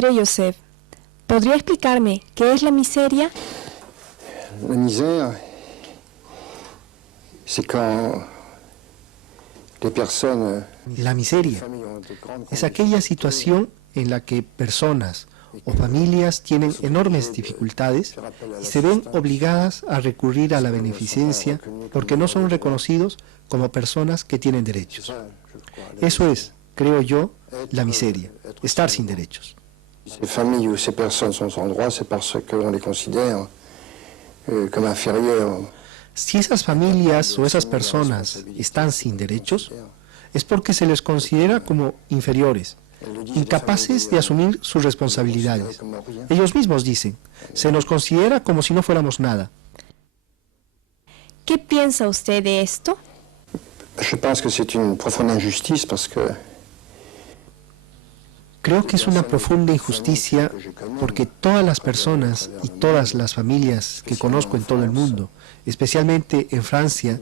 Padre Joseph, ¿podría explicarme qué es la miseria? La misère, c'est quand les personnes. La miseria es aquella situación en la que personas o familias tienen enormes dificultades y se ven obligadas a recurrir a la beneficencia porque no son reconocidos como personas que tienen derechos. Eso es, creo yo, la miseria, estar sin derechos. Ces familles ou ces personnes sont sans droit, c'est parce qu'on les considère comme inférieurs. Si esas familias o esas personas están sin derechos, es porque se les considera como inferiores, incapaces de asumir sus responsabilidades. Ellos mismos dicen, se nos considera como si no fuéramos nada. ¿Qué piensa usted de esto? Je pense que c'est une profonde injustice parce que Creo que es una profunda injusticia porque todas las personas y todas las familias que conozco en todo el mundo, especialmente en Francia,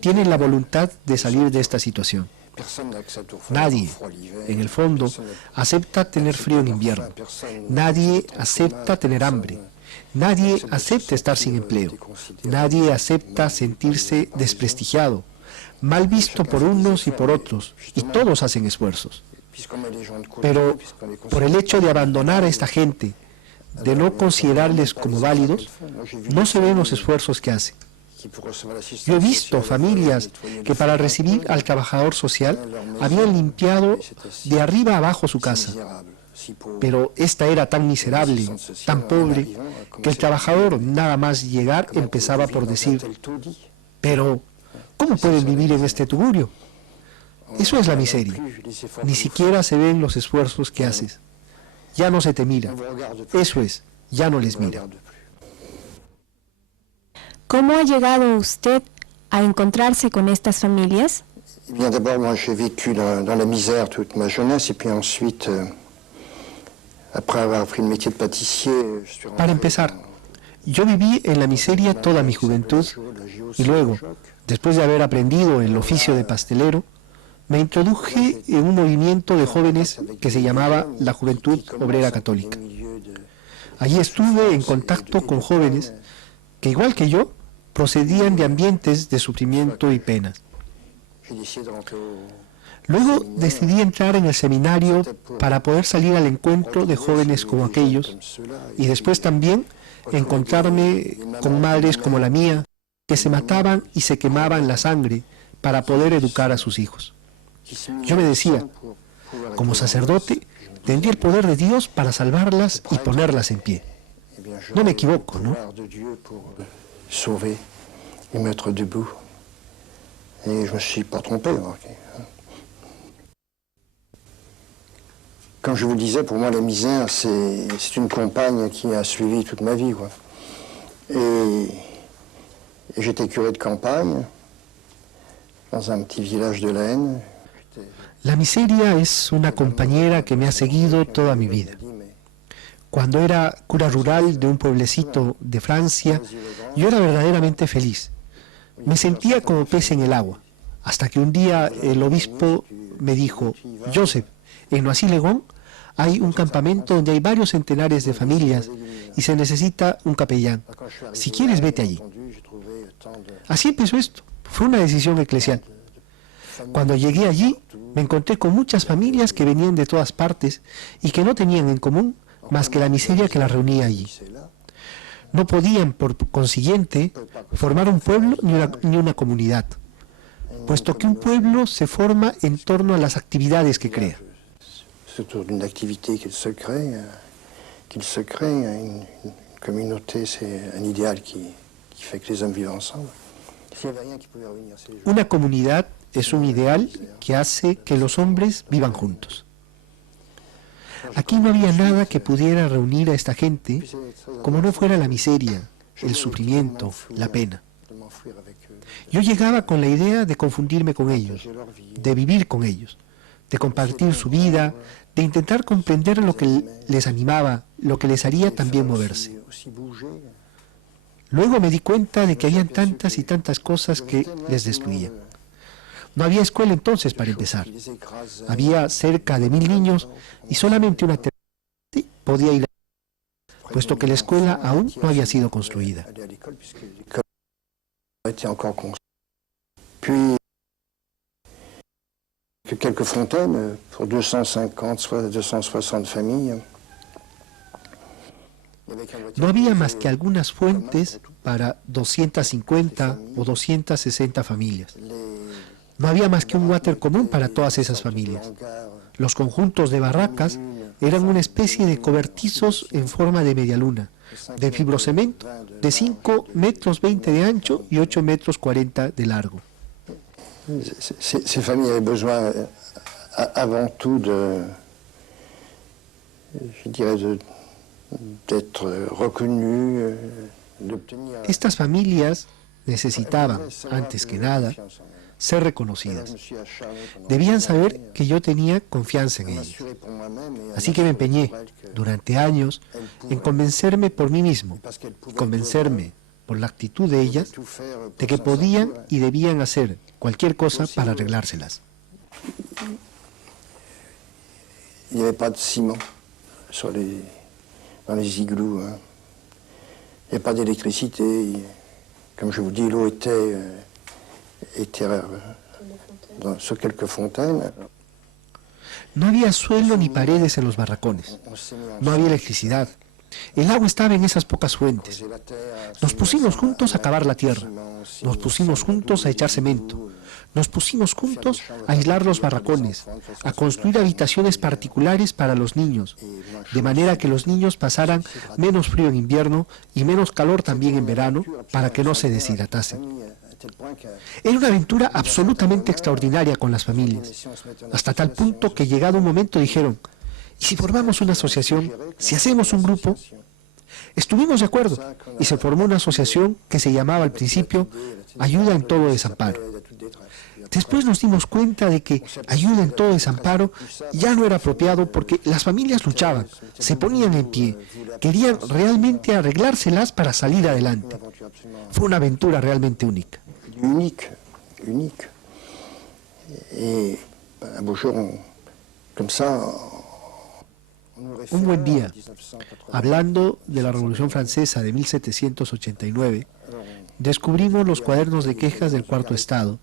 tienen la voluntad de salir de esta situación. Nadie, en el fondo, acepta tener frío en invierno. Nadie acepta tener hambre. Nadie acepta estar sin empleo. Nadie acepta sentirse desprestigiado, mal visto por unos y por otros, y todos hacen esfuerzos. Pero por el hecho de abandonar a esta gente, de no considerarles como válidos, no se ven los esfuerzos que hacen. Yo he visto familias que para recibir al trabajador social habían limpiado de arriba abajo su casa, pero esta era tan miserable, tan pobre, que el trabajador nada más llegar empezaba por decir, pero ¿cómo pueden vivir en este tugurio? Eso es la miseria. Ni siquiera se ven los esfuerzos que haces. Ya no se te mira. Eso es, ya no les mira. ¿Cómo ha llegado usted a encontrarse con estas familias? Eh bien, d'abord, moi, j'ai vécu dans la misère toute ma jeunesse, et puis ensuite, après avoir appris le métier de pâtissier, je suis rentré. Para empezar, yo viví en la miseria toda mi juventud y luego, después de haber aprendido el oficio de pastelero, me introduje en un movimiento de jóvenes que se llamaba la Juventud Obrera Católica. Allí estuve en contacto con jóvenes que, igual que yo, procedían de ambientes de sufrimiento y penas. Luego decidí entrar en el seminario para poder salir al encuentro de jóvenes como aquellos y después también encontrarme con madres como la mía que se mataban y se quemaban la sangre para poder educar a sus hijos. Yo me decía, como sacerdote, tendría el poder de Dios para salvarlas y ponerlas en pie. No me equivoco, ¿no? Sauver y mettre debout. Et je me suis pas trompé. Comme je vous le disais, pour moi, la misère, c'est une compagne qui a suivi toute ma vie, quoi. Et j'étais curé de campagne dans un petit village de l'Aisne. La miseria es una compañera que me ha seguido toda mi vida. Cuando era cura rural de un pueblecito de Francia, yo era verdaderamente feliz. Me sentía como pez en el agua, hasta que un día el obispo me dijo, Joseph, en Noisy-le-Grand hay un campamento donde hay varios centenares de familias y se necesita un capellán. Si quieres, vete allí. Así empezó esto. Fue una decisión eclesial. Cuando llegué allí, me encontré con muchas familias que venían de todas partes y que no tenían en común más que la miseria que las reunía allí. No podían, por consiguiente, formar un pueblo ni una comunidad, puesto que un pueblo se forma en torno a las actividades que crea. C'est autour d'une activité qu'il se crée, une communauté, c'est un idéal qui fait que les hommes vivent ensemble. Una comunidad es un ideal que hace que los hombres vivan juntos. Aquí no había nada que pudiera reunir a esta gente como no fuera la miseria, el sufrimiento, la pena. Yo llegaba con la idea de confundirme con ellos, de vivir con ellos, de compartir su vida, de intentar comprender lo que les animaba, lo que les haría también moverse. Luego me di cuenta de que habían tantas y tantas cosas que les destruían. No había escuela entonces para empezar. Había cerca de 1000 niños y solamente una tercera podía ir, puesto que la escuela aún no había sido construida. Puis, quelques fontaines pour 250, soit 260 familles. No había más que algunas fuentes para 250 o 260 familias. No había más que un water común para todas esas familias. Los conjuntos de barracas eran una especie de cobertizos en forma de media luna, de fibrocemento, de 5 metros 20 de ancho y 8 metros 40 de largo. Ces familles avaient besoin avant tout d'être reconnues, d'obtenir. Estas familias necesitaban, antes que nada, ser reconocidas. Debían saber que yo tenía confianza en ellas. Así que me empeñé, durante años, en convencerme por mí mismo, y convencerme por la actitud de ellas, de que podían y debían hacer cualquier cosa para arreglárselas. Il n'y avait pas de ciment dans les igloos. Hein. Il n'y avait pas d'électricité. Comme je vous dis, l'eau était sur quelques fontaines. No había suelo ni paredes en los barracones. No había electricidad. El agua estaba en esas pocas fuentes. Nos pusimos juntos a cavar la tierra. Nos pusimos juntos a echar cemento. Nos pusimos juntos a aislar los barracones, a construir habitaciones particulares para los niños, de manera que los niños pasaran menos frío en invierno y menos calor también en verano, para que no se deshidratasen. Era una aventura absolutamente extraordinaria con las familias, hasta tal punto que llegado un momento dijeron: ¿y si formamos una asociación? ¿Si hacemos un grupo? Estuvimos de acuerdo y se formó una asociación que se llamaba al principio Ayuda en todo desamparo. Después nos dimos cuenta de que Ayuda en todo desamparo ya no era apropiado porque las familias luchaban, se ponían en pie, querían realmente arreglárselas para salir adelante. Fue una aventura realmente única. Unique. Et un beau jour, comme ça. Un buen día, hablando de la Revolución Francesa de 1789, descubrimos los cuadernos de quejas del Cuarto Estado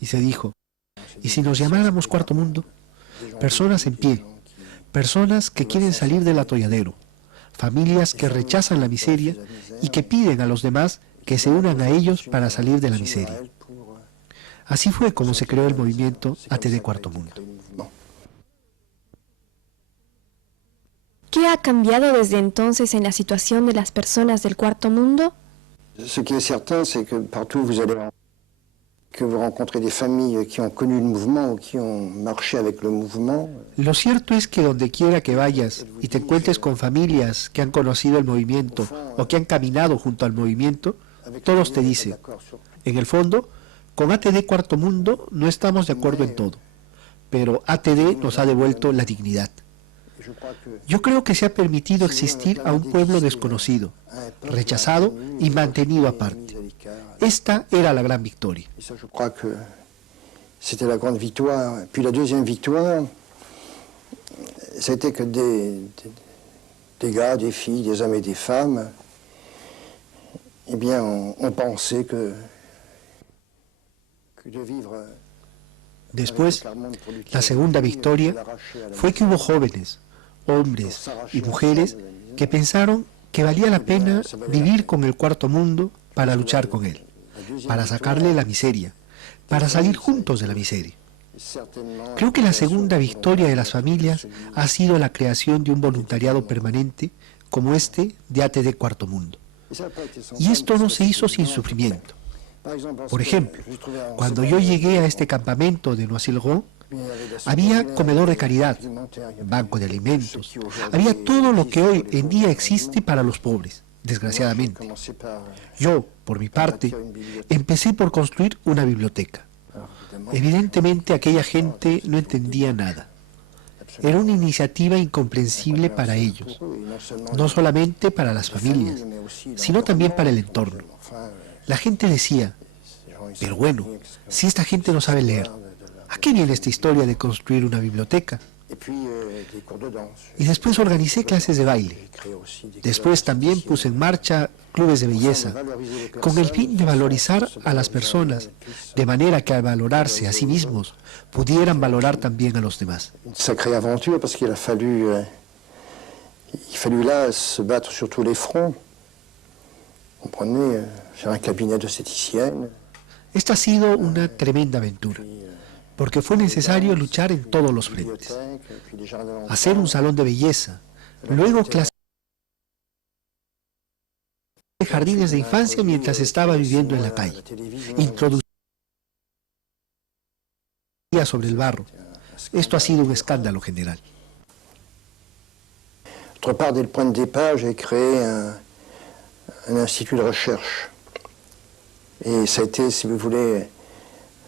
y se dijo: ¿y si nos llamáramos Cuarto Mundo? Personas en pie, personas que quieren salir del atolladero, familias que rechazan la miseria y que piden a los demás que se unan a ellos para salir de la miseria. Así fue como se creó el movimiento ATD Cuarto Mundo. ¿Qué ha cambiado desde entonces en la situación de las personas del Cuarto Mundo? Ce qui est certain, c'est que partout que vous rencontrez des familles qui ont connu le mouvement ou qui ont marché avec le mouvement. Lo cierto es que donde quiera que vayas y te encuentres con familias que han conocido el movimiento o que han caminado junto al movimiento, todos te dicen: en el fondo, con ATD Cuarto Mundo no estamos de acuerdo en todo, pero ATD nos ha devuelto la dignidad. Yo creo que se ha permitido existir a un pueblo desconocido, rechazado y mantenido aparte. Esta era la gran victoria. Je crois que c'était la grande victoire. Puis la deuxième victoire, c'était que des gars, des filles, des hommes et des femmes, eh bien, on pensait que de vivre. Después, la segunda victoria fue que hubo jóvenes, hombres y mujeres que pensaron que valía la pena vivir con el Cuarto Mundo para luchar con él, para sacarle la miseria, para salir juntos de la miseria. Creo que la segunda victoria de las familias ha sido la creación de un voluntariado permanente como este de ATD Cuarto Mundo. Y esto no se hizo sin sufrimiento. Por ejemplo, cuando yo llegué a este campamento de Noisy-le-Grand, había comedor de caridad, banco de alimentos, había todo lo que hoy en día existe para los pobres, desgraciadamente. Yo, por mi parte, empecé por construir una biblioteca. Evidentemente aquella gente no entendía nada. Era una iniciativa incomprensible para ellos, no solamente para las familias, sino también para el entorno. La gente decía: pero bueno, si esta gente no sabe leer, ¿a qué viene esta historia de construir una biblioteca? Y después organicé clases de baile. Después también puse en marcha clubes de belleza, con el fin de valorizar a las personas, de manera que al valorarse a sí mismos, pudieran valorar también a los demás. Sacrée aventure parce qu'il fallu là se battre sur tous les fronts. Comprenez, faire un cabinet de esthéticienne. Esta ha sido una tremenda aventura, porque fue necesario luchar en todos los frentes. Hacer un salón de belleza, luego clases de jardines de infancia mientras estaba viviendo en la calle, introducir sobre el barro. Esto ha sido un escándalo general. D'autre part, dès le point de départ, j'ai créé un institut de recherche. Et ça a été, si vous voulez,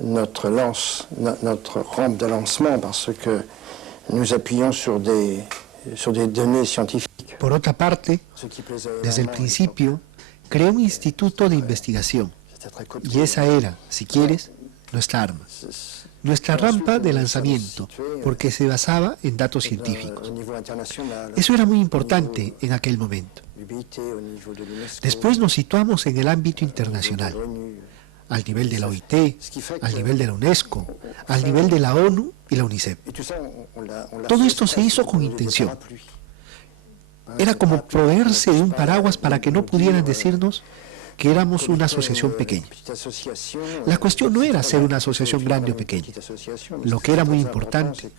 notre rampe de lancement, parce que nous appuyons sur des données scientifiques. Por otra parte, desde el principio, creé un instituto de investigación, y esa era, si quieres, nuestra arma, nuestra rampa de lanzamiento, porque se basaba en datos científicos. Eso era muy importante en aquel momento. Después nos situamos en el ámbito internacional, al nivel de la OIT, al nivel de la UNESCO, al nivel de la ONU y la UNICEF. Todo esto se hizo con intención. Era como proveerse de un paraguas para que no pudieran decirnos que éramos una asociación pequeña. La cuestión no era ser una asociación grande o pequeña. Lo que era muy importante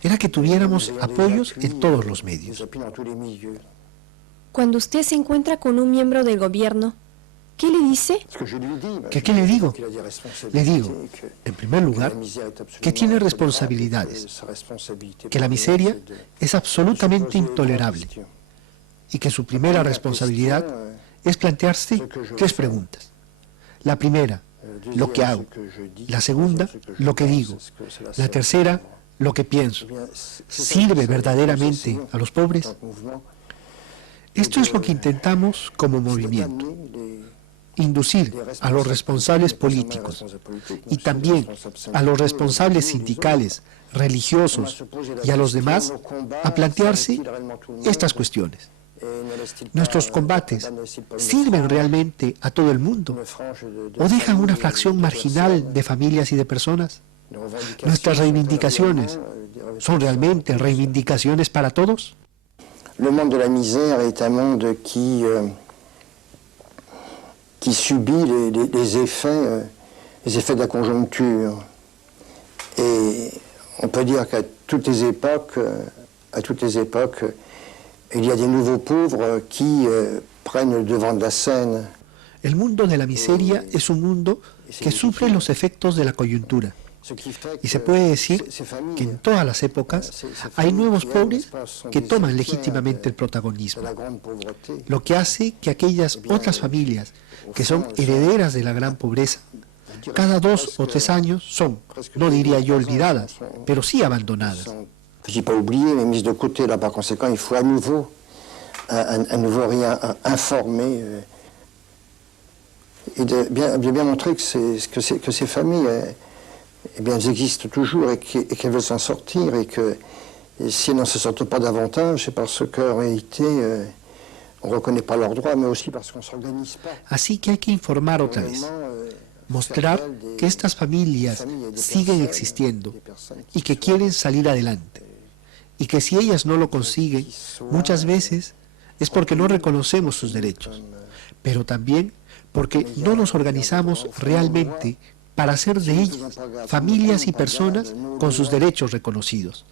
era que tuviéramos apoyos en todos los medios. Cuando usted se encuentra con un miembro del gobierno, ¿qué le dice? ¿Qué le digo? Le digo, en primer lugar, que tiene responsabilidades, que la miseria es absolutamente intolerable y que su primera responsabilidad es plantearse tres preguntas. La primera, lo que hago. La segunda, lo que digo. La tercera, lo que pienso. ¿Sirve verdaderamente a los pobres? Esto es lo que intentamos como movimiento. Inducir a los responsables políticos y también a los responsables sindicales, religiosos y a los demás a plantearse estas cuestiones. ¿Nuestros combates sirven realmente a todo el mundo o dejan una fracción marginal de familias y de personas? ¿Nuestras reivindicaciones son realmente reivindicaciones para todos? Le monde de la misère est un monde qui subit les effets de la conjoncture. Et on peut dire qu'à toutes les époques, il y a des nouveaux pauvres qui prennent le devant de la scène. El mundo de la miseria es un mundo que sufre los efectos de la coyuntura. Y se puede decir que en todas las épocas hay nuevos pobres que toman legítimamente el protagonismo, lo que hace que aquellas otras familias que son herederas de la gran pobreza, cada 2 o 3 años son, no diría yo olvidadas, pero sí abandonadas. Je ne dis pas oublier, mais mise de côté. Là, par conséquent, il faut à nouveau réinformer et de bien montrer que ces familles, elles existent toujours et qu'elles veulent s'en sortir et que si elles ne se sortent pas davantage, c'est parce qu'en réalité, on ne reconnaît pas leurs droits, mais aussi parce qu'on ne s'organise pas. Así que hay que informar otra vez, mostrar que estas familias siguen existiendo y que quieren salir adelante. Y que si ellas no lo consiguen, muchas veces es porque no reconocemos sus derechos, pero también porque no nos organizamos realmente para hacer de ellas familias y personas con sus derechos reconocidos.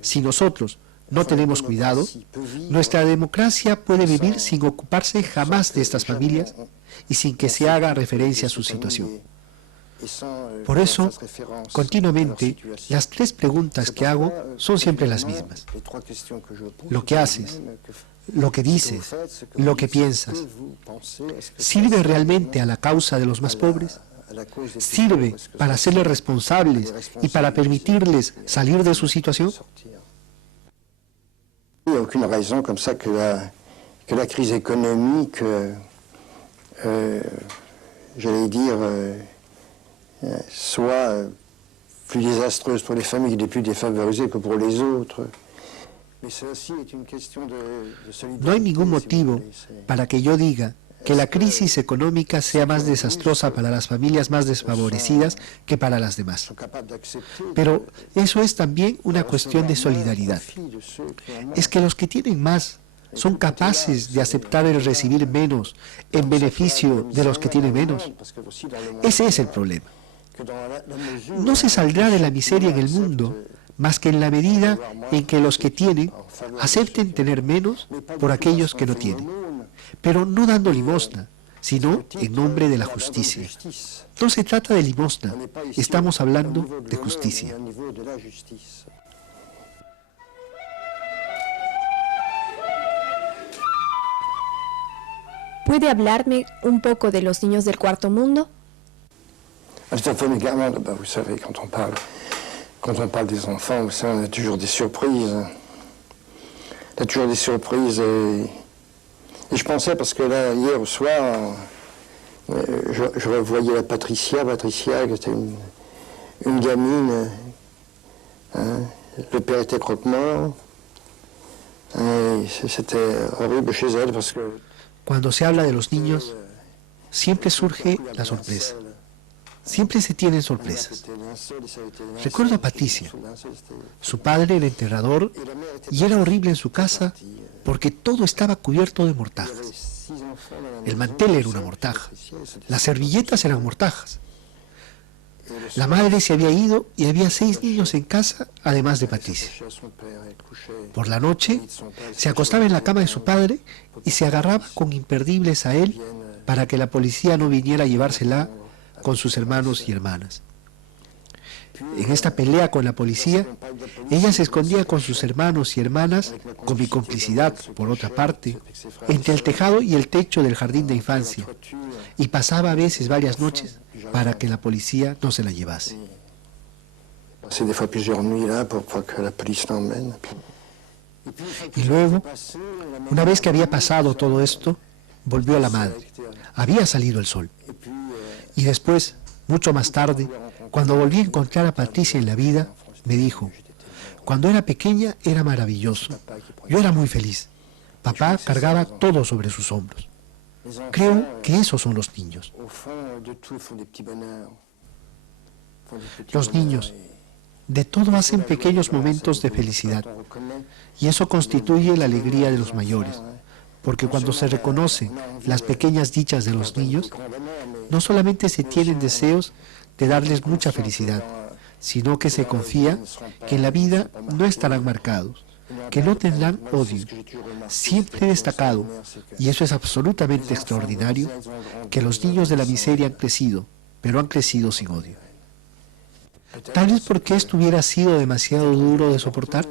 Si nosotros no tenemos cuidado, nuestra democracia puede vivir sin ocuparse jamás de estas familias y sin que se haga referencia a su situación. Por eso, continuamente, las 3 preguntas que hago son siempre las mismas. Lo que haces, lo que dices, lo que piensas, ¿sirve realmente a la causa de los más pobres? ¿Sirve para hacerles responsables y para permitirles salir de su situación? Il n'y a aucune raison comme ça que la crise économique, j'allais dire, soit plus désastreuse pour les familles les plus défavorisées que pour les autres. Mais ça aussi est une question de solidarité. No hay ningún motivo para que yo diga que la crisis económica sea más desastrosa para las familias más desfavorecidas que para las demás. Pero eso es también una cuestión de solidaridad. Es que los que tienen más son capaces de aceptar el recibir menos en beneficio de los que tienen menos. Ese es el problema. No se saldrá de la miseria en el mundo más que en la medida en que los que tienen acepten tener menos por aquellos que no tienen, pero no dando limosna, sino en nombre de la justicia. No se trata de limosna, estamos hablando de justicia. ¿Puede hablarme un poco de los niños del cuarto mundo? Vous savez, quand on parle des enfants, vous savez, on a toujours des surprises. On a toujours des surprises. Et je pensais, parce que là, hier au soir, je revoyais la Patricia qui était une gamine. Hein, le père était croque-mort. C'était horrible chez elle parce que... Cuando se habla de los niños, siempre surge la sorpresa. Siempre se tienen sorpresas. Recuerdo a Patricia. Su padre era enterrador y era horrible en su casa porque todo estaba cubierto de mortajas. El mantel era una mortaja. Las servilletas eran mortajas. La madre se había ido y había 6 niños en casa, además de Patricia. Por la noche, se acostaba en la cama de su padre y se agarraba con imperdibles a él para que la policía no viniera a llevársela con sus hermanos y hermanas. En esta pelea con la policía, ella se escondía con sus hermanos y hermanas, con mi complicidad, por otra parte, entre el tejado y el techo del jardín de infancia, y pasaba a veces varias noches para que la policía no se la llevase. Y luego, una vez que había pasado todo esto, volvió la madre. Había salido el sol. Y después, mucho más tarde, cuando volví a encontrar a Patricia en la vida, me dijo, cuando era pequeña era maravilloso. Yo era muy feliz. Papá cargaba todo sobre sus hombros. Creo que esos son los niños. Los niños, de todo hacen pequeños momentos de felicidad. Y eso constituye la alegría de los mayores. Porque cuando se reconocen las pequeñas dichas de los niños, no solamente se tienen deseos de darles mucha felicidad, sino que se confía que en la vida no estarán marcados, que no tendrán odio. Siempre he destacado, y eso es absolutamente extraordinario, que los niños de la miseria han crecido, pero han crecido sin odio. Tal vez porque esto hubiera sido demasiado duro de soportar,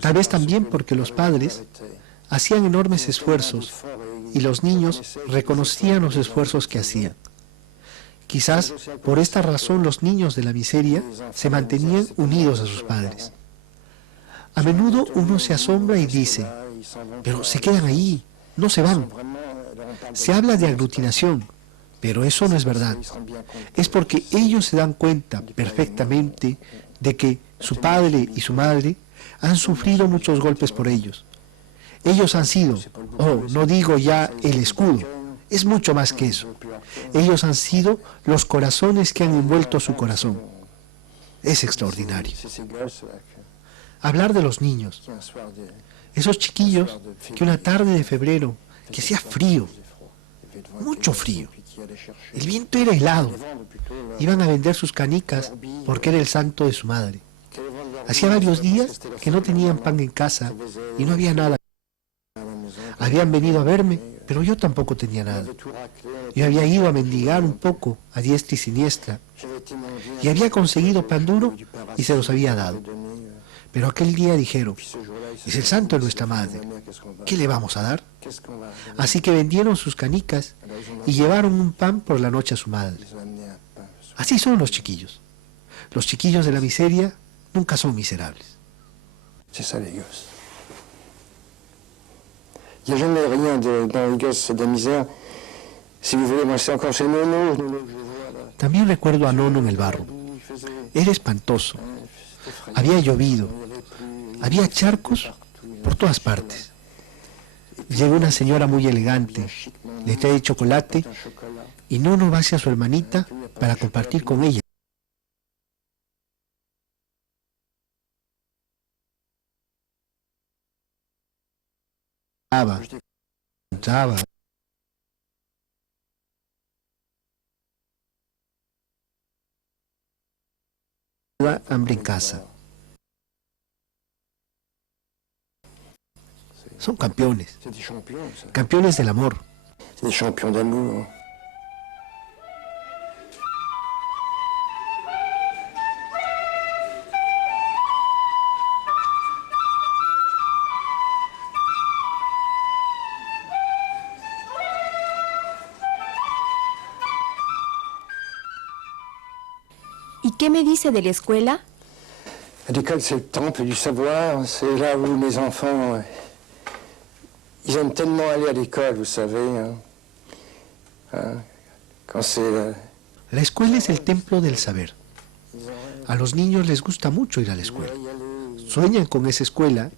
tal vez también porque los padres hacían enormes esfuerzos y los niños reconocían los esfuerzos que hacían. Quizás por esta razón los niños de la miseria se mantenían unidos a sus padres. A menudo uno se asombra y dice, pero se quedan ahí, no se van. Se habla de aglutinación, pero eso no es verdad. Es porque ellos se dan cuenta perfectamente de que su padre y su madre han sufrido muchos golpes por ellos. Ellos han sido, no digo ya el escudo, es mucho más que eso. Ellos han sido los corazones que han envuelto su corazón. Es extraordinario. Hablar de los niños, esos chiquillos que una tarde de febrero, que hacía frío, mucho frío, el viento era helado, iban a vender sus canicas porque era el santo de su madre. Hacía varios días que no tenían pan en casa y no había nada. Habían venido a verme, pero yo tampoco tenía nada. Yo había ido a mendigar un poco a diestra y siniestra y había conseguido pan duro y se los había dado. Pero aquel día dijeron, es el santo de nuestra madre, ¿qué le vamos a dar? Así que vendieron sus canicas y llevaron un pan por la noche a su madre. Así son los chiquillos. Los chiquillos de la miseria nunca son miserables. Il n'y a jamais rien dans les gosses de la misère. Si vous voulez, moi c'est encore chez Nono. También recuerdo a Nono en el barro. Era espantoso. Había llovido. Había charcos por todas partes. Llega una señora muy elegante, le trae chocolate y Nono va hacia su hermanita para compartir con ella. Cantaba. Hambre en casa. Son campeones, C'est des champions, ça. campeones del amor. C'est des champions d'amour. ¿Y qué me dice de la escuela? L'école, c'est le temple du savoir. C'est là où mes enfants, ils aiment tellement aller à l'école, vous savez. Quand c'est... La escuela es el templo del saber. A los niños les gusta mucho ir a la escuela. Sueñan con esa escuela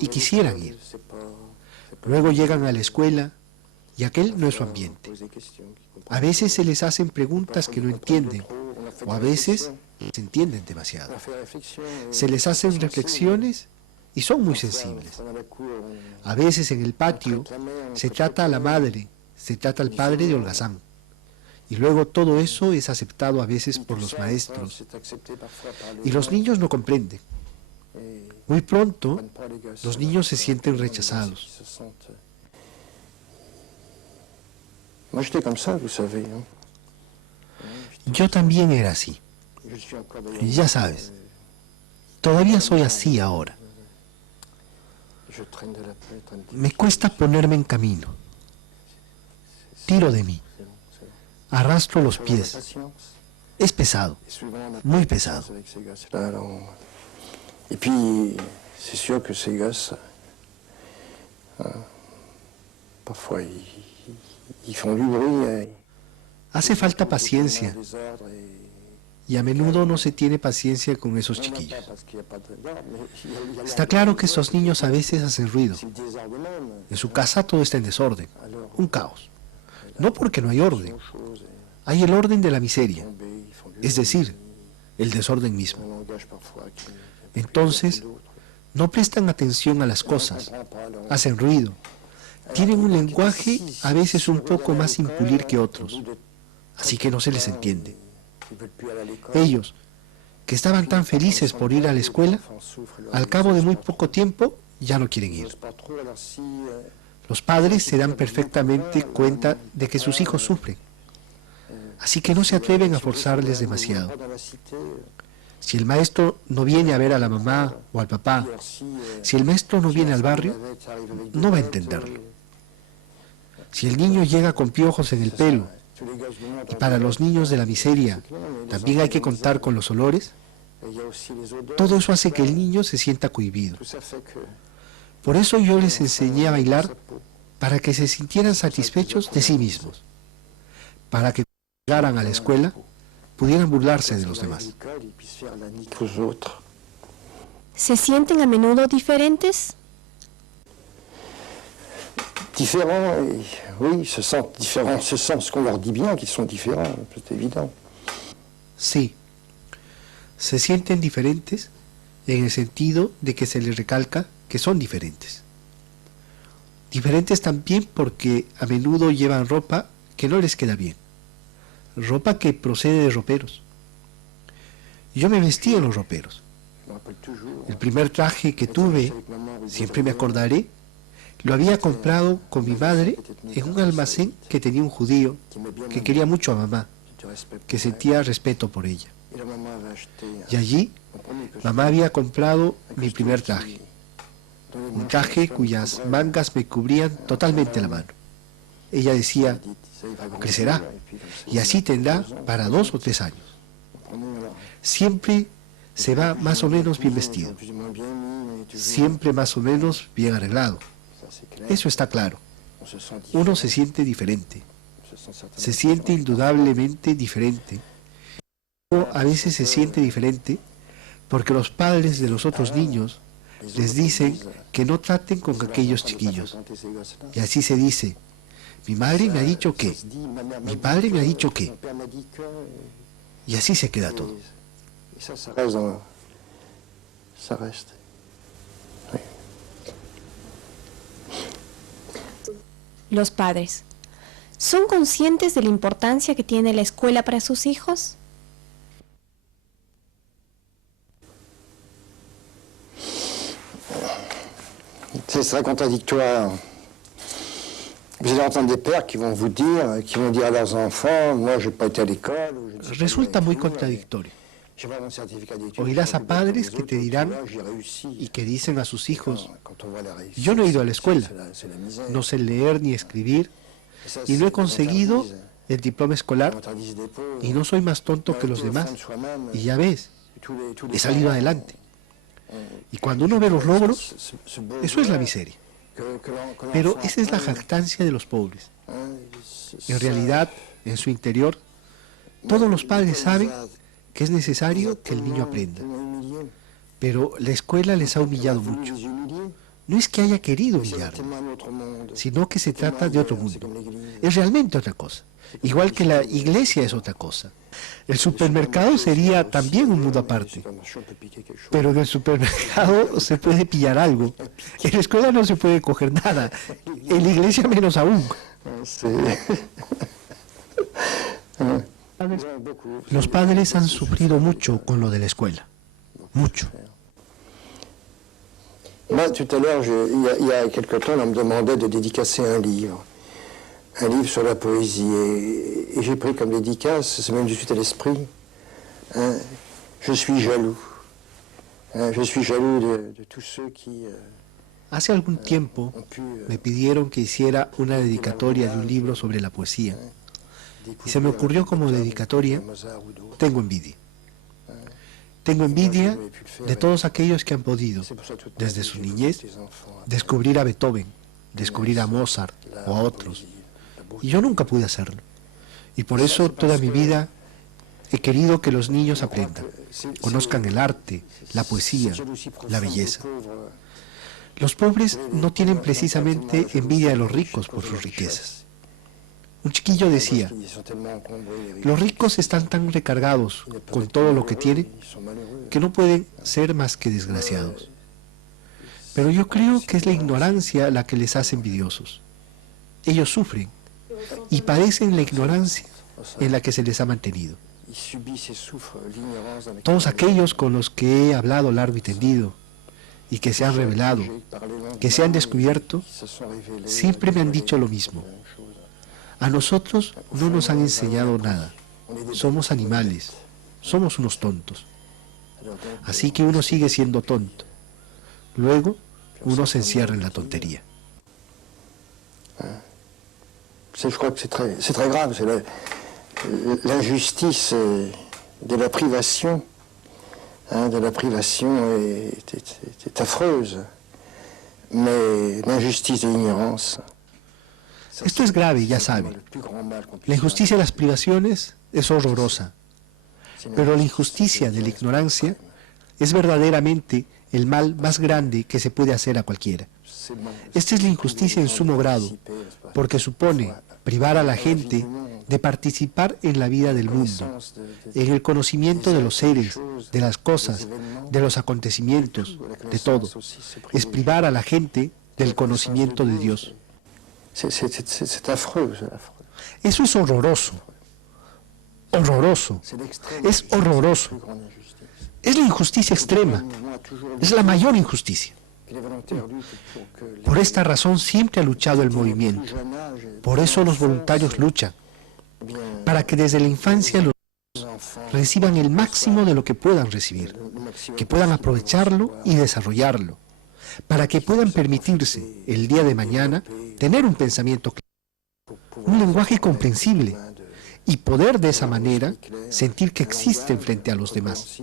y quisieran ir. Luego llegan a la escuela y aquel no es su ambiente. A veces se les hacen preguntas que no entienden, o a veces se entienden demasiado. Se les hacen reflexiones y son muy sensibles. A veces en el patio se trata a la madre, se trata al padre de holgazán. Y luego todo eso es aceptado a veces por los maestros. Y los niños no comprenden. Muy pronto, los niños se sienten rechazados. Moi, j'étais comme ça, vous savez. Yo también era así. Je suis encore Y ya sabes, todavía soy así ahora. Je traîne de la paix, traîne de... Me cuesta ponerme en camino. Tiro de mí. Arrastro los pies. Patience. Es pesado, Et souvent, on a muy pesado. avec ces gosses-là. Et puis, c'est sûr que ces gosses, parfois, ils font du bruit. Hace falta paciencia y a menudo no se tiene paciencia con esos chiquillos. Está claro que esos niños a veces hacen ruido. En su casa todo está en desorden, un caos. No porque no hay orden, hay el orden de la miseria, es decir, el desorden mismo. Entonces, no prestan atención a las cosas, hacen ruido, tienen un lenguaje a veces un poco más sin pulir que otros, así que no se les entiende. Ellos, que estaban tan felices por ir a la escuela, al cabo de muy poco tiempo ya no quieren ir. Los padres se dan perfectamente cuenta de que sus hijos sufren, así que no se atreven a forzarles demasiado. Si el maestro no viene a ver a la mamá o al papá, si el maestro no viene al barrio, no va a entenderlo. Si el niño llega con piojos en el pelo, y para los niños de la miseria también hay que contar con los olores, todo eso hace que el niño se sienta cohibido. Por eso yo les enseñé a bailar para que se sintieran satisfechos de sí mismos, para que cuando llegaran a la escuela pudieran burlarse de los demás. ¿Se sienten a menudo diferentes? Différents, oui, ils se sentent différents, se sentent ce qu'on leur dit bien qu'ils sont différents, c'est évident. Sí, se sienten diferentes en el sentido de que se les recalca que son diferentes. Diferentes también porque a menudo llevan ropa que no les queda bien, ropa que procede de roperos. Yo me vestí en los roperos. El primer traje que tuve, siempre me acordaré, lo había comprado con mi madre en un almacén que tenía un judío que quería mucho a mamá, que sentía respeto por ella. Y allí, mamá había comprado mi primer traje, un traje cuyas mangas me cubrían totalmente la mano. Ella decía, crecerá, y así tendrá para 2 o 3 años. Siempre se va más o menos bien vestido, siempre más o menos bien arreglado. Eso está claro. Uno se siente diferente, se siente indudablemente diferente. A veces se siente diferente porque los padres de los otros niños les dicen que no traten con aquellos chiquillos. Y así se dice, mi madre me ha dicho que, mi padre me ha dicho que. Y así se queda todo. Ça reste. Oui. Los padres, ¿son conscientes de la importancia que tiene la escuela para sus hijos? C'est très contradictoire. Vous allez entendre des pères qui vont dire à leurs enfants, moi j'ai pas été à l'école. Resulta muy contradictorio. Oirás a padres que te dirán y que dicen a sus hijos, yo no he ido a la escuela, no sé leer ni escribir y no he conseguido el diploma escolar y no soy más tonto que los demás. Y ya ves, he salido adelante. Y cuando uno ve los logros, eso es la miseria. Pero esa es la jactancia de los pobres. En realidad, en su interior, todos los padres saben que es necesario que el niño aprenda. Pero la escuela les ha humillado mucho. No es que haya querido humillarlo, sino que se trata de otro mundo. Es realmente otra cosa. Igual que la iglesia es otra cosa. El supermercado sería también un mundo aparte. Pero en el supermercado se puede pillar algo. En la escuela no se puede coger nada. En la iglesia menos aún. Los padres han sufrido mucho con lo de la escuela. Mucho. Moi, tout à l'heure, il y a quelque temps, on me demandait de dédicacer un livre sur la poésie. Et j'ai pris comme dédicace, c'est même du suite à l'esprit, je suis jaloux. Je suis jaloux de tous ceux qui... Hace algún tiempo me pidieron que hiciera una dedicatoria de un libro sobre la poesía. Y se me ocurrió como dedicatoria, tengo envidia. Tengo envidia de todos aquellos que han podido, desde su niñez, descubrir a Beethoven, descubrir a Mozart o a otros. Y yo nunca pude hacerlo. Y por eso toda mi vida he querido que los niños aprendan, conozcan el arte, la poesía, la belleza. Los pobres no tienen precisamente envidia de los ricos por sus riquezas. Un chiquillo decía, los ricos están tan recargados con todo lo que tienen que no pueden ser más que desgraciados. Pero yo creo que es la ignorancia la que les hace envidiosos. Ellos sufren y padecen la ignorancia en la que se les ha mantenido. Todos aquellos con los que he hablado largo y tendido y que se han revelado, que se han descubierto, siempre me han dicho lo mismo. A nosotros no nos han enseñado nada. Somos animales, somos unos tontos. Así que uno sigue siendo tonto. Luego, uno se encierra en la tontería. Je crois que c'est très grave, c'est l'injustice de la privation. De la privation est affreuse, mais l'injustice de l'ignorance... Esto es grave, ya sabe. La injusticia de las privaciones es horrorosa, pero la injusticia de la ignorancia es verdaderamente el mal más grande que se puede hacer a cualquiera. Esta es la injusticia en sumo grado, porque supone privar a la gente de participar en la vida del mundo, en el conocimiento de los seres, de las cosas, de los acontecimientos, de todo. Es privar a la gente del conocimiento de Dios. C'est affreux. Eso es horroroso. Horroroso. Es horroroso. Es la injusticia extrema. Es la mayor injusticia. Por esta razón siempre ha luchado el movimiento. Por eso los voluntarios luchan. Para que desde la infancia los reciban el máximo de lo que puedan recibir. Que puedan aprovecharlo y desarrollarlo. Para que puedan permitirse el día de mañana tener un pensamiento claro, un lenguaje comprensible y poder de esa manera sentir que existen frente a los demás.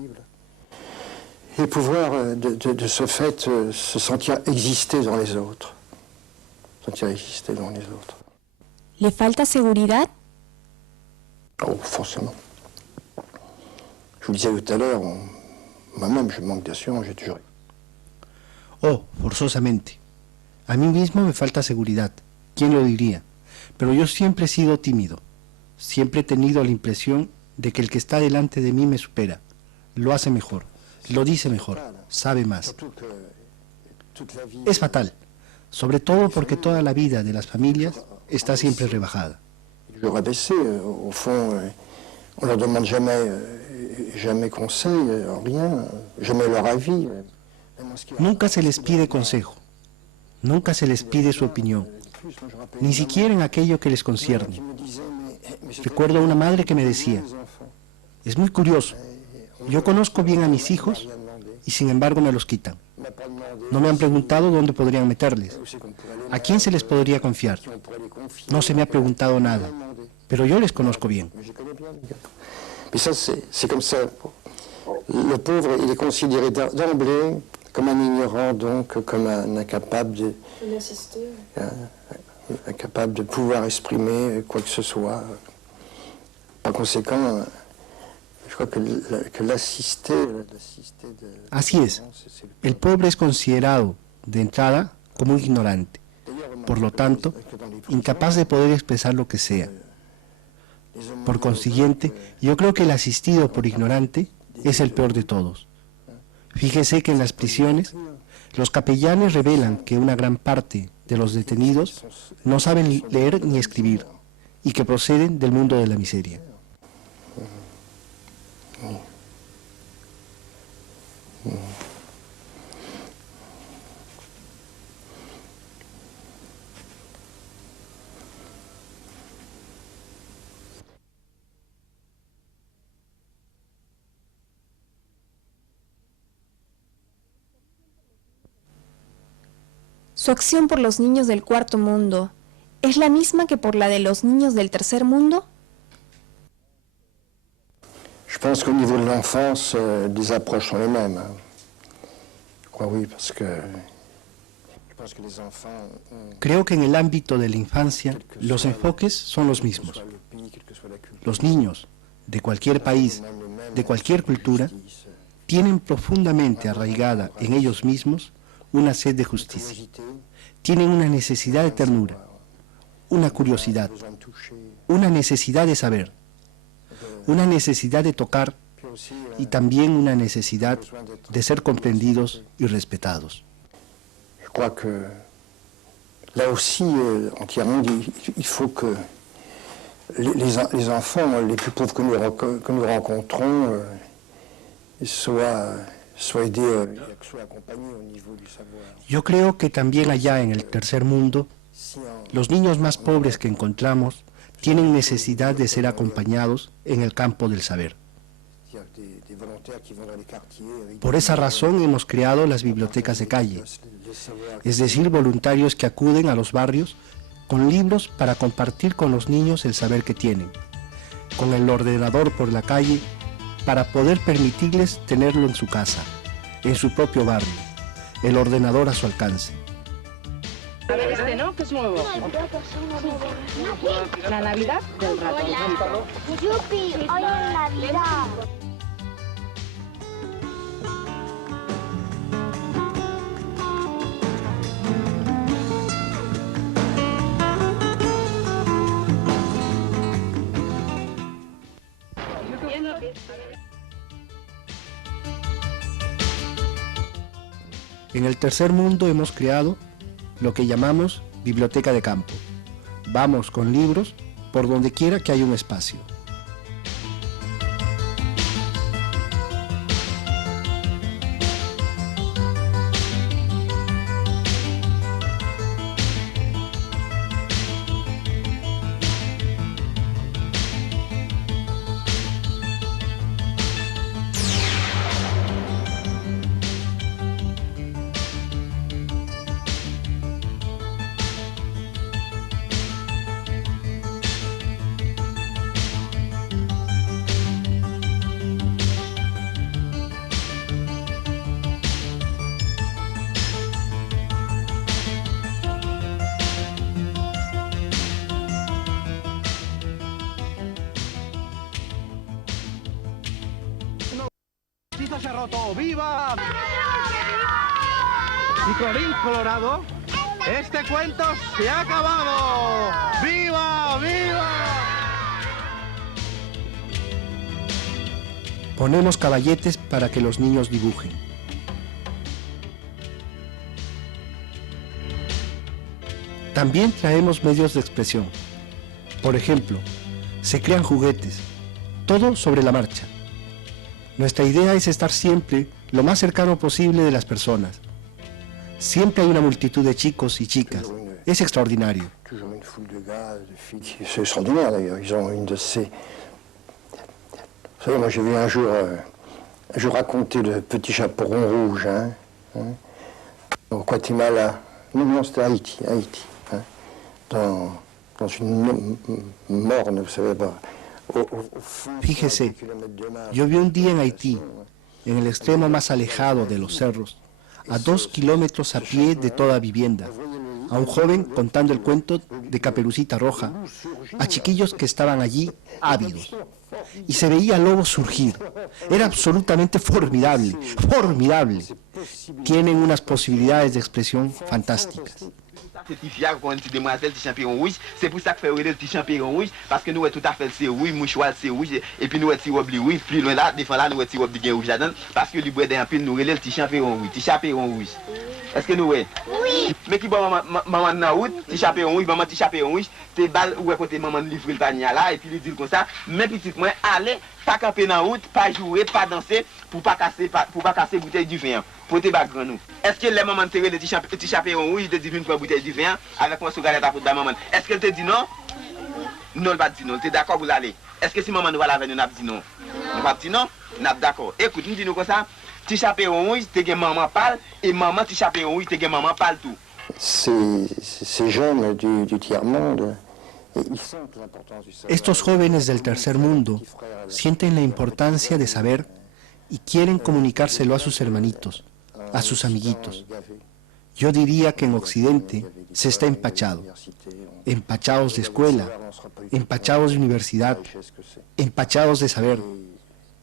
Et pouvoir de ce fait se sentir exister dans les autres. Sentir exister dans les autres. ¿Le falta seguridad? Oh, forcément. Je vous le disais tout à l'heure, moi-même, je manque d'assurance, j'ai toujours... Oh, forzosamente. A mí mismo me falta seguridad. ¿Quién lo diría? Pero yo siempre he sido tímido. Siempre he tenido la impresión de que el que está delante de mí me supera. Lo hace mejor, lo dice mejor, sabe más. Es fatal, sobre todo porque toda la vida de las familias está siempre rebajada. Le rabaisser, au fond, on leur demande jamais conseil, rien, jamais leur avis. Nunca se les pide consejo, nunca se les pide su opinión, ni siquiera en aquello que les concierne. Recuerdo a una madre que me decía, es muy curioso, yo conozco bien a mis hijos y sin embargo me los quitan. No me han preguntado dónde podrían meterles, a quién se les podría confiar. No se me ha preguntado nada, pero yo les conozco bien. Mais ça, c'est comme ça. Le pauvre, il est considéré d'emblée comme un ignorant, donc comme un incapable incapable de pouvoir exprimer quoi que ce soit. Par conséquent, je crois que l'assisté... Así es, el pobre es considerado de entrada como un ignorante, por lo tanto, incapaz de poder expresar lo que sea. Por consiguiente, yo creo que el asistido por ignorante es el peor de todos. Fíjese que en las prisiones, los capellanes revelan que una gran parte de los detenidos no saben leer ni escribir y que proceden del mundo de la miseria. ¿Su acción por los niños del cuarto mundo es la misma que por la de los niños del tercer mundo? Je pense qu'au niveau de l'enfance, les approches sont les mêmes. Je crois oui, parce que je pense que les enfants ont... Creo que en el ámbito de la infancia los enfoques son los mismos. Los niños de cualquier país, de cualquier cultura, tienen profundamente arraigada en ellos mismos una sed de justicia. Tienen una necesidad de ternura, una curiosidad, una necesidad de saber, una necesidad de tocar y también una necesidad de ser comprendidos y respetados. Je crois que là aussi, entièrement, il faut que les enfants les plus pauvres que nous rencontrons soient aidés, soient accompagnés au niveau du savoir. Yo creo que también allá en el tercer mundo, los niños más pobres que encontramos tienen necesidad de ser acompañados en el campo del saber. Por esa razón hemos creado las bibliotecas de calle, es decir, voluntarios que acuden a los barrios con libros para compartir con los niños el saber que tienen, con el ordenador por la calle para poder permitirles tenerlo en su casa, en su propio barrio, el ordenador a su alcance. A ver, ¿no? Que es nuevo. La Navidad del ratón. Yupi, hoy es Navidad. En el tercer mundo hemos creado lo que llamamos biblioteca de campo. Vamos con libros por donde quiera que haya un espacio. esto se ha roto. ¡Viva! Y colorín colorado, este cuento se ha acabado. ¡Viva! ¡Viva! Ponemos caballetes para que los niños dibujen. También traemos medios de expresión. Por ejemplo, se crean juguetes, todo sobre la marcha. Nuestra idea es estar siempre lo más cercano posible de las personas. Siempre hay una multitud de chicos y chicas. Es extraordinario. Toujours une foule de gars, de filles. C'est extraordinaire d'ailleurs. Ils ont une de ces... Vous savez, moi j'ai vu un jour raconter le petit chaperon rouge, au Guatemala. Non, c'était Haïti, hein, dans une morne, vous savez, au fond Fíjese, de kilomètres de mar. yo vi un día en Haití, en el extremo más alejado de los cerros, a 2 kilómetros a pie de toda vivienda, a un joven contando el cuento de Caperucita Roja, a chiquillos que estaban allí ávidos. Y se veía al lobo surgir. Era absolutamente formidable, formidable. Tienen unas posibilidades de expresión fantásticas. C'est petit fier pour une petite demoiselle, petit champignon rouge. C'est pour ça que fait le petit champignon rouge, parce que nous tout à fait c'est rouge, mouchoir c'est rouge, et puis nous petit robe rouge, plus loin là, des fois là nous petit robe de rouge là-dedans, parce que lui boit d'un pile nous relève petit champignon rouge, petit champignon rouge. Est-ce que nous ouais? Oui. Mais qui bon maman dans route, petit champignon rouge, maman petit champignon rouge, t'es balle ou côté maman livre le panier là et puis lui dit comme ça, mais petit moi allez pas camper dans route, pas jouer, pas danser pour pas casser bouteille du vin. Pour te battre nous. Est-ce que les mamans te le petit champignon rouge te dit une bouteille du vin avec moi sous galette à pour maman? Est-ce qu'elle te dit non? Non, elle va dire non. Tu es d'accord pour aller? Est-ce que si maman nous va la venir, nous va dire non? Nous va dire non? Nous sommes d'accord. Écoute, nous disons comme ça, petit champignon rouge, tu es maman parle, et maman petit champignon rouge, tu es maman parle tout. Ces jeunes du tiers-monde, ils sentent l'importance du savoir. Estos jóvenes del tercer mundo sienten la importancia de saber y quieren comunicárselo a sus hermanitos, a sus amiguitos. Yo diría que en Occidente se está empachado, empachados de escuela, empachados de universidad, empachados de saber,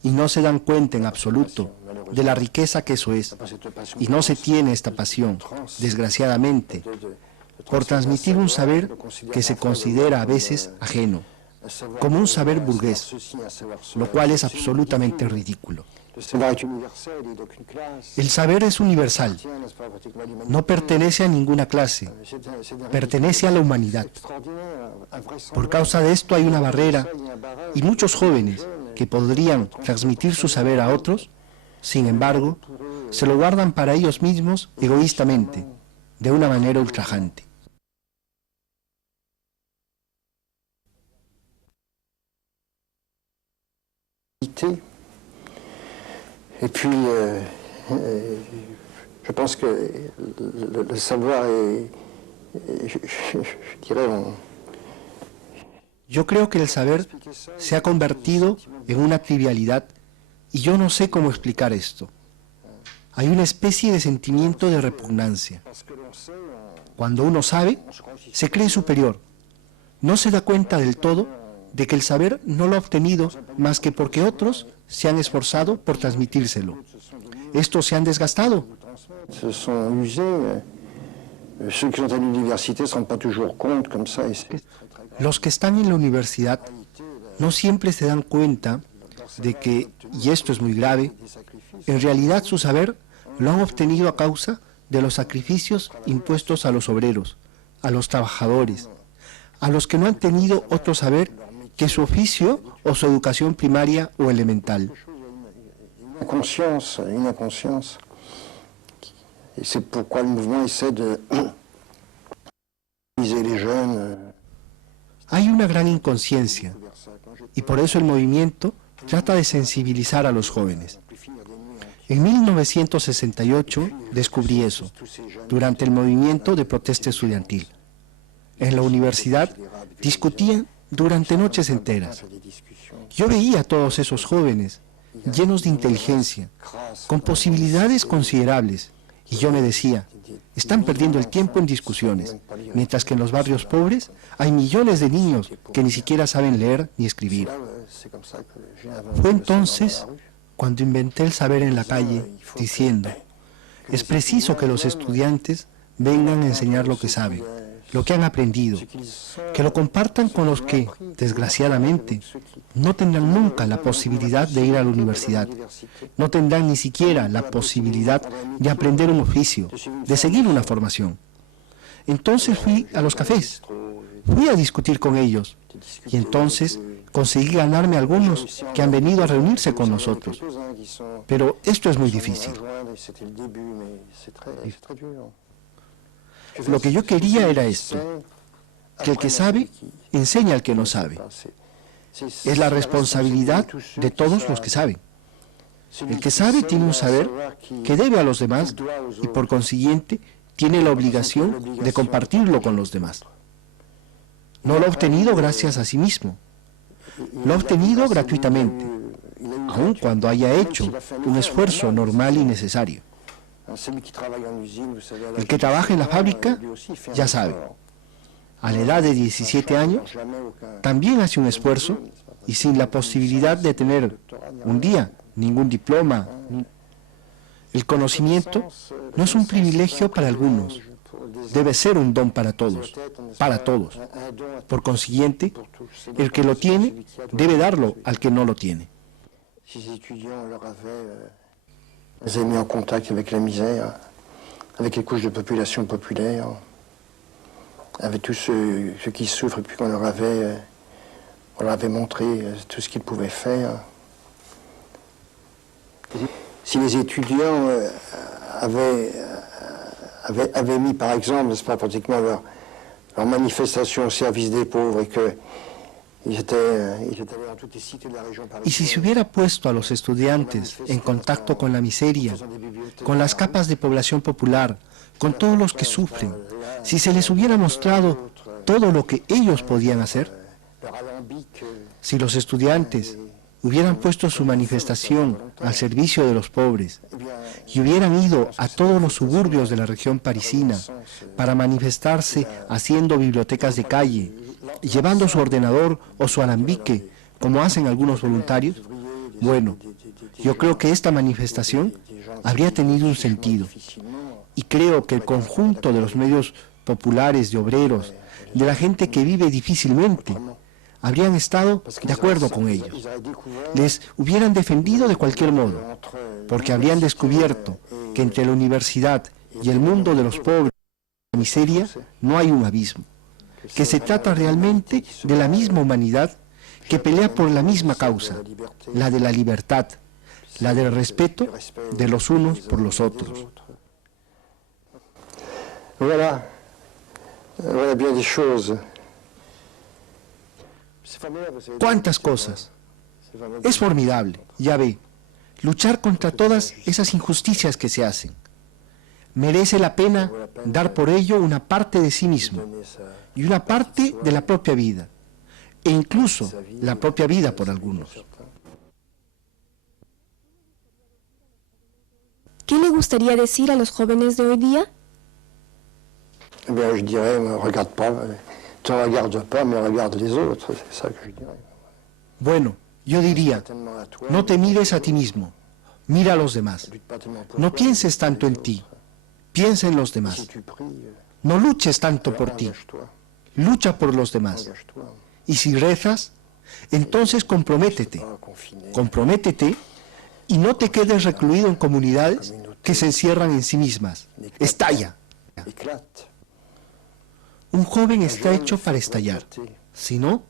y no se dan cuenta en absoluto de la riqueza que eso es, y no se tiene esta pasión, desgraciadamente, por transmitir un saber que se considera a veces ajeno, como un saber burgués, lo cual es absolutamente ridículo. El saber es universal, no pertenece a ninguna clase, pertenece a la humanidad. Por causa de esto hay una barrera y muchos jóvenes que podrían transmitir su saber a otros, sin embargo, se lo guardan para ellos mismos egoístamente, de una manera ultrajante. Et puis, je pense que le savoir est, je dirais, Yo creo que el saber se ha convertido en una trivialidad y yo no sé cómo explicar esto. Hay una especie de sentimiento de repugnancia. Cuando uno sabe, se cree superior. No se da cuenta del todo de que el saber no lo ha obtenido más que porque otros se han esforzado por transmitírselo. Estos se han desgastado. se sont usés. Ceux qui sont à l'université ne se rendent pas toujours compte comme ça. Los que están en la universidad no siempre se dan cuenta de que, y esto es muy grave, en realidad su saber lo han obtenido a causa de los sacrificios impuestos a los obreros, a los trabajadores, a los que no han tenido otro saber que su oficio o su educación primaria o elemental. Une inconscience. Et c'est pourquoi le mouvement essaie de viser les jeunes. Hay una gran inconsciencia y por eso el movimiento trata de sensibilizar a los jóvenes. En 1968 descubrí eso, durante el movimiento de protesta estudiantil. En la universidad discutían durante noches enteras. Yo veía a todos esos jóvenes llenos de inteligencia, con posibilidades considerables, y yo me decía, están perdiendo el tiempo en discusiones, mientras que en los barrios pobres hay millones de niños que ni siquiera saben leer ni escribir. Fue entonces cuando inventé el saber en la calle, diciendo, es preciso que los estudiantes vengan a enseñar lo que saben, lo que han aprendido, que lo compartan con los que, desgraciadamente, no tendrán nunca la posibilidad de ir a la universidad, no tendrán ni siquiera la posibilidad de aprender un oficio, de seguir una formación. Entonces fui a los cafés, fui a discutir con ellos, y entonces conseguí ganarme a algunos que han venido a reunirse con nosotros. Pero esto es muy difícil. Lo que yo quería era esto, que el que sabe enseña al que no sabe. Es la responsabilidad de todos los que saben. El que sabe tiene un saber que debe a los demás y por consiguiente tiene la obligación de compartirlo con los demás. No lo ha obtenido gracias a sí mismo, lo ha obtenido gratuitamente, aun cuando haya hecho un esfuerzo normal y necesario. El que trabaja en la fábrica ya sabe. A la edad de 17 años, también hace un esfuerzo y sin la posibilidad de tener un día ningún diploma. El conocimiento no es un privilegio para algunos, debe ser un don para todos, para todos. Por consiguiente, el que lo tiene debe darlo al que no lo tiene. Les a mis en contact avec la misère, avec les couches de population populaire, avec tous ceux qui souffrent, et puis on leur avait montré tout ce qu'ils pouvaient faire. Si les étudiants avaient mis, par exemple, n'est-ce pas, pratiquement leur manifestation au service des pauvres et que Y si se hubiera puesto a los estudiantes en contacto con la miseria, con las capas de población popular, con todos los que sufren, si se les hubiera mostrado todo lo que ellos podían hacer, si los estudiantes hubieran puesto su manifestación al servicio de los pobres y hubieran ido a todos los suburbios de la región parisina para manifestarse haciendo bibliotecas de calle, llevando su ordenador o su alambique, como hacen algunos voluntarios, bueno, yo creo que esta manifestación habría tenido un sentido. Y creo que el conjunto de los medios populares, de obreros, de la gente que vive difícilmente, habrían estado de acuerdo con ellos. Les hubieran defendido de cualquier modo, porque habrían descubierto que entre la universidad y el mundo de los pobres y la miseria no hay un abismo, que se trata realmente de la misma humanidad que pelea por la misma causa, la de la libertad, la del respeto de los unos por los otros. Voilà bien des choses. ¿Cuántas cosas? Es formidable, ya ve, luchar contra todas esas injusticias que se hacen. Merece la pena dar por ello una parte de sí mismo y una parte de la propia vida, e incluso la propia vida por algunos. ¿Qué le gustaría decir a los jóvenes de hoy día? Eh bien, je dirais, regarde pas, te regarde pas, mais regarde les autres, c'est ça que je dirais. Bueno, yo diría, no te mires a ti mismo, mira a los demás. No pienses tanto en ti, piensa en los demás. No luches tanto por ti, lucha por los demás. Y si rezas, entonces comprométete y no te quedes recluido en comunidades que se encierran en sí mismas. Estalla. Un joven está hecho para estallar. Si no,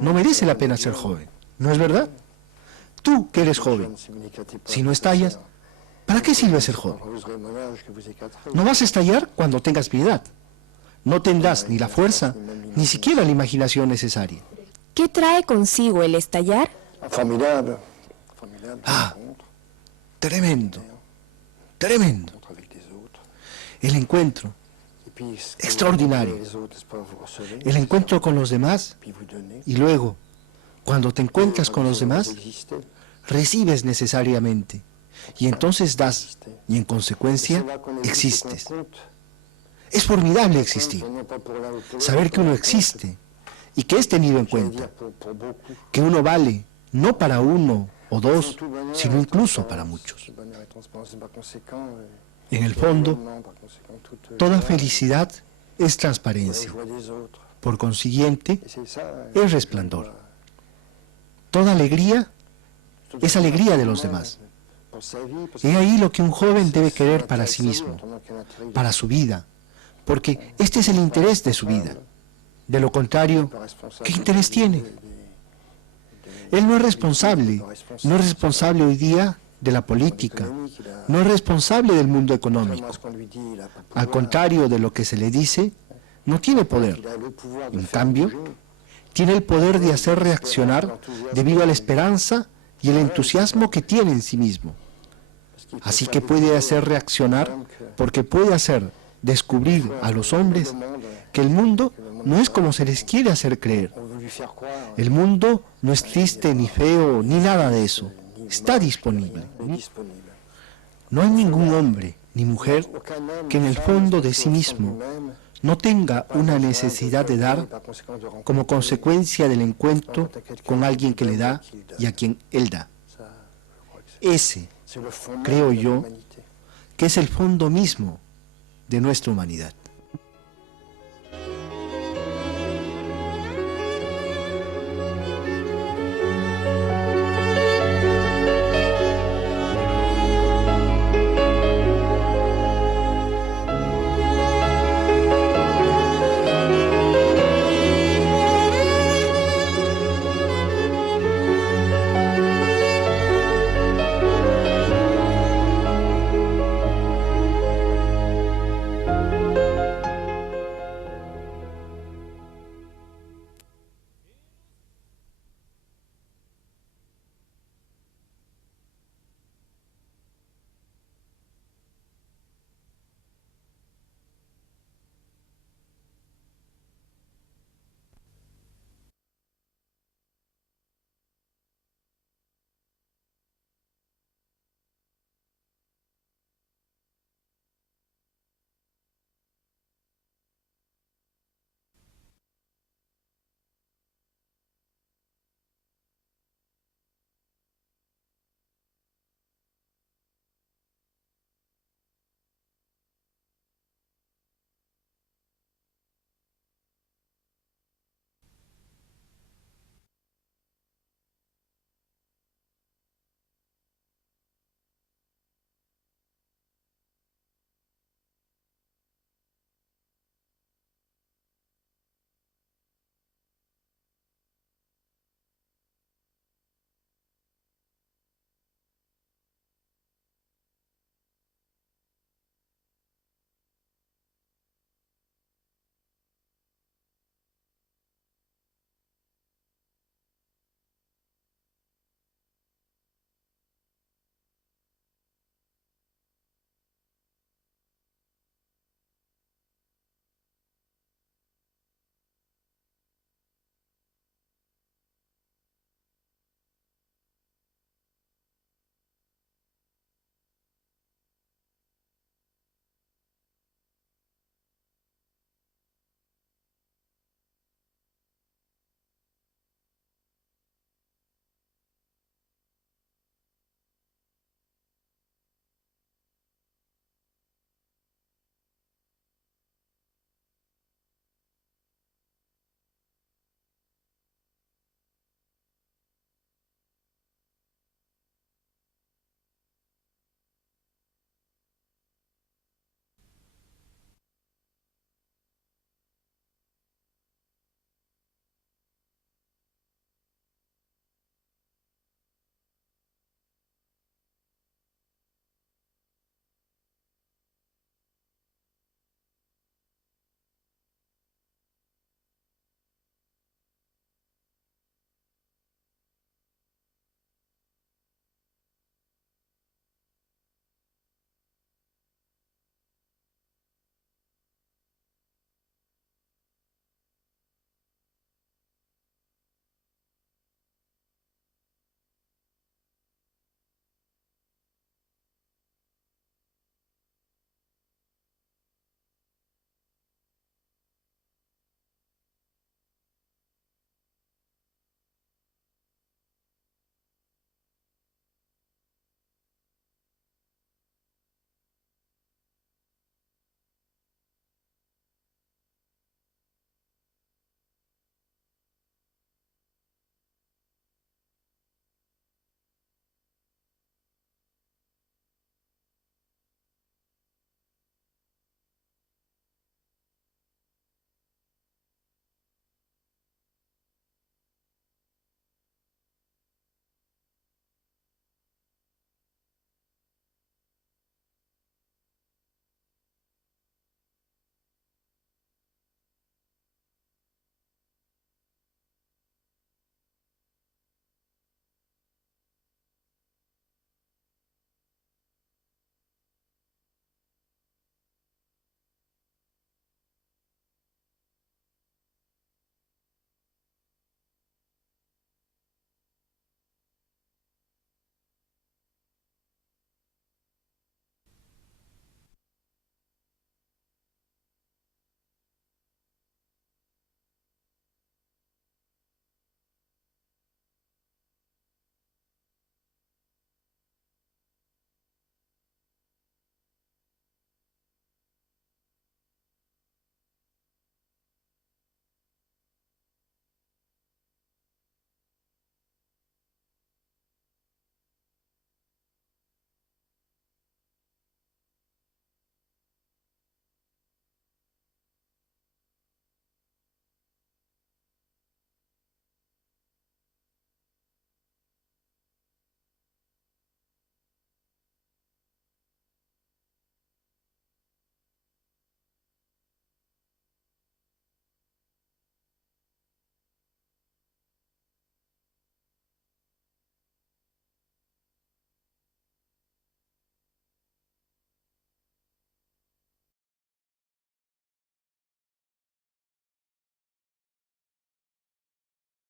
no merece la pena ser joven. ¿No es verdad? Tú que eres joven, si no estallas, ¿para qué sirve ser joven? No vas a estallar cuando tengas mi edad. No tendrás ni la fuerza, ni siquiera la imaginación necesaria. ¿Qué trae consigo el estallar? Formidable. Ah, tremendo, tremendo. El encuentro, extraordinario. El encuentro con los demás y luego, cuando te encuentras con los demás, recibes necesariamente y entonces das y en consecuencia existes. Es formidable existir, saber que uno existe y que es tenido en cuenta, que uno vale no para uno o dos, sino incluso para muchos. En el fondo, toda felicidad es transparencia. Por consiguiente, es resplandor. Toda alegría es alegría de los demás. He ahí lo que un joven debe querer para sí mismo, para su vida, porque este es el interés de su vida. De lo contrario, ¿qué interés tiene? Él no es responsable hoy día de la política, no es responsable del mundo económico. Al contrario de lo que se le dice, no tiene poder. En cambio, tiene el poder de hacer reaccionar debido a la esperanza y el entusiasmo que tiene en sí mismo. Así que puede hacer reaccionar porque puede hacer descubrir a los hombres que el mundo no es como se les quiere hacer creer. El mundo no es triste, ni feo, ni nada de eso. Está disponible. No hay ningún hombre ni mujer que en el fondo de sí mismo no tenga una necesidad de dar como consecuencia del encuentro con alguien que le da y a quien él da. Ese, creo yo, que es el fondo mismo de nuestra humanidad.